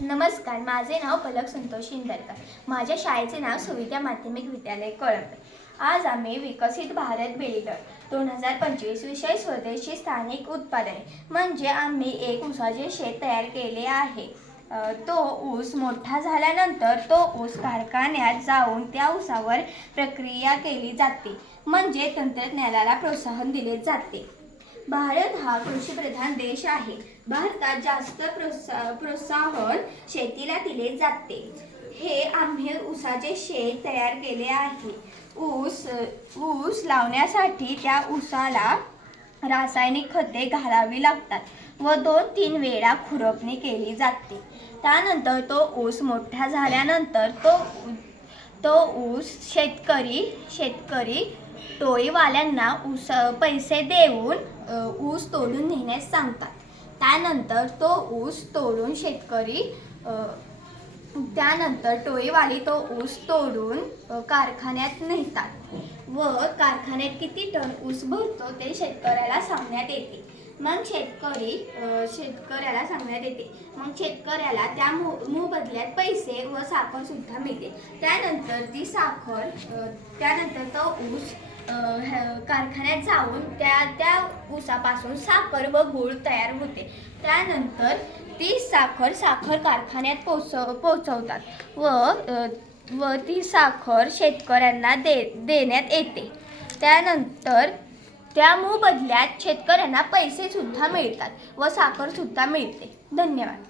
नमस्कार माझे नाव पलक संतोष इंदरकर. माझ्या शाळेचे नाव सुविद्या माध्यमिक विद्यालय कळंब. आज आम्ही विकसित भारत बिल्डर दोन हजार पंचवीस विषय स्वदेशी स्थानिक उत्पादने. म्हणजे आम्ही एक ऊसाचे शेत तयार केले आहे. तो ऊस मोठा झाल्यानंतर तो ऊस कारखान्यात जाऊन त्या ऊसावर प्रक्रिया केली जाते. म्हणजे तंत्रज्ञानाला प्रोत्साहन दिले जाते. भारत हा कृषीप्रधान देश आहे. भारतात जास्त प्रोत्सा प्रोत्साहन शेतीला दिले जाते. हे आम्ही ऊसाचे शेत तयार केले आहे. ऊस ऊस लावण्यासाठी त्या ऊसाला रासायनिक खते घालावी लागतात व दोन तीन वेळा खुरपणी केली जाते. त्यानंतर तो ऊस मोठा झाल्यानंतर तो तो ऊस शेतकरी शेतकरी टोळीवाल्यांना ऊस पैसे देऊन ऊस तोडून नेण्यास सांगतात. त्यानंतर तो ऊस तोडून शेतकरी त्यानंतर टोळीवाली तो ऊस तोडून कारखान्यात नेतात व कारखान्यात किती टन ऊस भरतो ते शेतकऱ्याला सांगण्यात येते. मग शेतकरी शेतकऱ्याला सांगण्यात येते. मग शेतकऱ्याला त्या मो मोबदल्यात पैसे व साखर सुद्धा मिळते. त्यानंतर ती साखर त्यानंतर तो ऊस कारखान्यात जाऊन त्या त्या ऊसापासून साखर व गूळ तयार होते. त्यानंतर ती साखर साखर कारखान्यात पोचव पोचवतात व व ती साखर शेतकऱ्यांना दे देण्यात येते. त्यानंतर त्या मोबदल्यात शेतकऱ्यांना पैसेसुद्धा मिळतात व साखरसुद्धा मिळते. धन्यवाद.